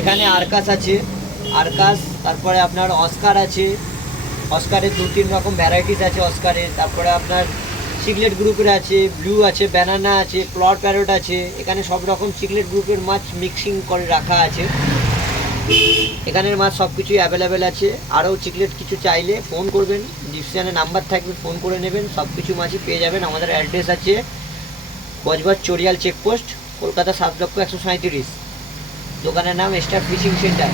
এখানে আরকাস আছে, আরকাস, তারপরে আপনার অস্কার আছে, অস্কারের 2-3 রকম ভ্যারাইটিস আছে অস্কারের। তারপরে আপনার চিকলেট গ্রুপের আছে, ব্লু আছে, ব্যানানা আছে, প্লট প্যারট আছে। এখানে সব রকম চিকলেট গ্রুপের মাছ মিক্সিং করে রাখা আছে। এখানের মাছ সব কিছুই অ্যাভেলেবেল আছে। আরও চিকলেট কিছু চাইলে ফোন করবেন, ডিসক্রিপশানে নাম্বার থাকবে, ফোন করে নেবেন, সব কিছু মাছই পেয়ে যাবেন। আমাদের অ্যাড্রেস আছে বজবজ চরিয়াল চেকপোস্ট, কলকাতা 7,137,000। দোকানের নাম স্টার ফিশিং সেন্টার।